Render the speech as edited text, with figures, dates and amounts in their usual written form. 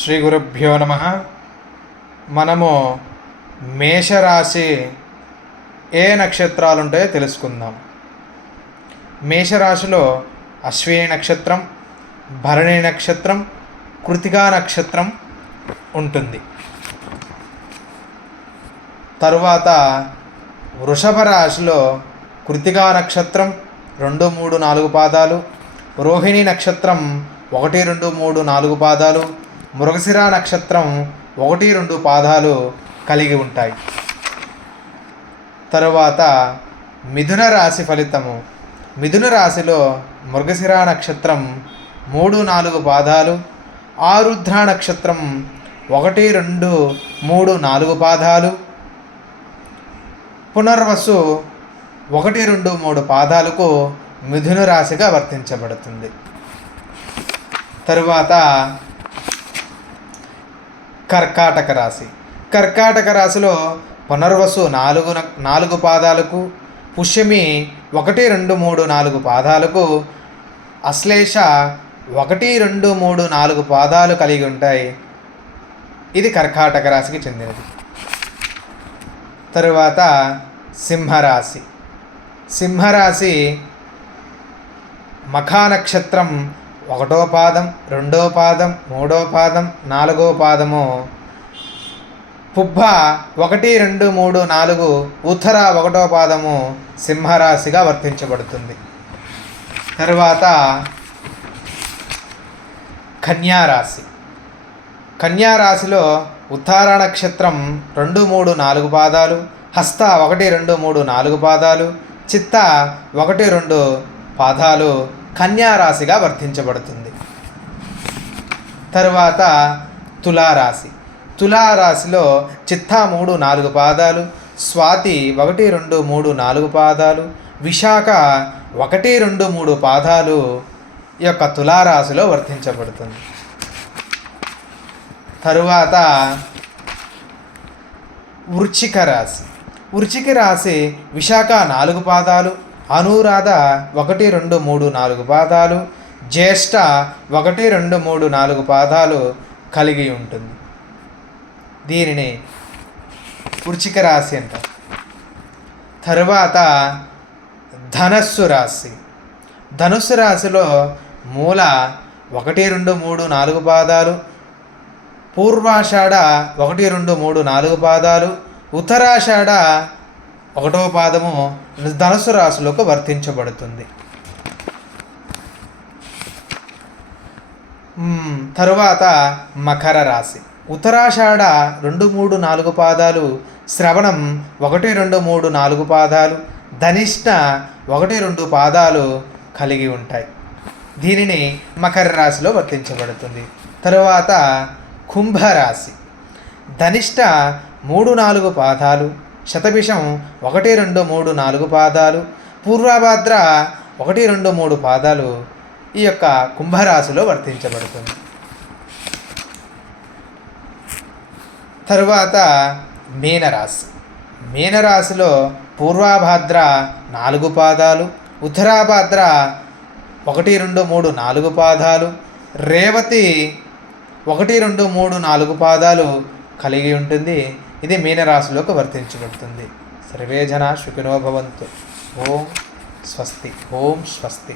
శ్రీ గురుభ్యో నమ. మనము మేషరాశి ఏ నక్షత్రాలు ఉంటాయో తెలుసుకుందాం. మేషరాశిలో అశ్విని నక్షత్రం, భరణి నక్షత్రం, కృతికా నక్షత్రం ఉంటుంది. తరువాత వృషభ రాశిలో కృతికా నక్షత్రం 2, 3, 4 పాదాలు, రోహిణి నక్షత్రం 1, 2, 3, 4 పాదాలు, మృగశిర నక్షత్రం 1, 2 పాదాలు కలిగి ఉంటాయి. తరువాత మిథున రాశి ఫలితము. మిథున రాశిలో మృగశిర నక్షత్రం 3, 4 పాదాలు, ఆరుద్ర నక్షత్రం 1, 2, 3, 4 పాదాలు, పునర్వసు 1, 2, 3 పాదాలకు మిథున రాశిగా వర్తించబడుతుంది. తరువాత కర్కాటక రాశి. కర్కాటక రాశిలో పునర్వసు 4 పాదాలకు, పుష్యమి 1, 2, 3, 4 పాదాలకు, అశ్లేష 1, 2, 3, 4 పాదాలు కలిగి ఉంటాయి. ఇది కర్కాటక రాశికి చెందినది. తరువాత సింహరాశి. సింహరాశి మఖా నక్షత్రం 1వ పాదం, 2వ పాదం, 3వ పాదం, 4వ పాదము, పుబ్బ 1, 2, 3, 4, ఉత్తర 1వ పాదము సింహరాశిగా వర్తించబడుతుంది. తరువాత కన్యారాశి. కన్యారాశిలో ఉత్తర నక్షత్రం 2, 3, 4 పాదాలు, హస్త 1, 2, 3, 4 పాదాలు, చిత్త 1, 2 పాదాలు కన్యారాశిగా వర్తించబడుతుంది. తరువాత తులారాశి. తులారాశిలో చిత్త 3, 4 పాదాలు, స్వాతి 1, 2, 3, 4 పాదాలు, విశాఖ 1, 2, 3 పాదాలు ఈ యొక్క తులారాశిలో వర్తించబడుతుంది. తరువాత వృశ్చిక రాశి. వృశ్చిక రాశి విశాఖ 4 పాదాలు, అనురాధ 1, 2, 3, 4 పాదాలు, జ్యేష్ఠ 1, 2, 3, 4 పాదాలు కలిగి ఉంటుంది. దీనిని వృశ్చిక రాశి అంటారు. తరువాత ధనస్సు రాశి. ధనుస్సు రాశిలో మూల 1, 2, 3, 4 పాదాలు, పూర్వాషాఢ 1, 2, 3, 4 పాదాలు, ఉత్తరాషాఢ 1వ పాదము ధనుస్సు రాశిలోకి వర్తించబడుతుంది. తరువాత మకర రాశి. ఉత్తరాషాఢ 2, 3, 4 పాదాలు, శ్రవణం 1, 2, 3, 4 పాదాలు, ధనిష్ట 1, 2 పాదాలు కలిగి ఉంటాయి. దీనిని మకర రాశిలో వర్తించబడుతుంది. తరువాత కుంభరాశి. ధనిష్ట 3, 4 పాదాలు, శతభిషం 1, 2, 3, 4 పాదాలు, పూర్వభాద్ర 1, 2, 3 పాదాలు ఈ యొక్క కుంభరాశిలో వర్తించబడుతుంది. తరువాత మీనరాశి. మీనరాశిలో పూర్వభాద్ర 4 పాదాలు, ఉత్తరాభాద్ర 1, 2, 3, 4 పాదాలు, రేవతి 1, 2, 3, 4 పాదాలు కలిగి ఉంటుంది. ఇది మీనరాశిలోకి వర్తించబడుతుంది. సర్వే జనా సుఖినో భవంతు. ఓం స్వస్తి. ఓం స్వస్తి.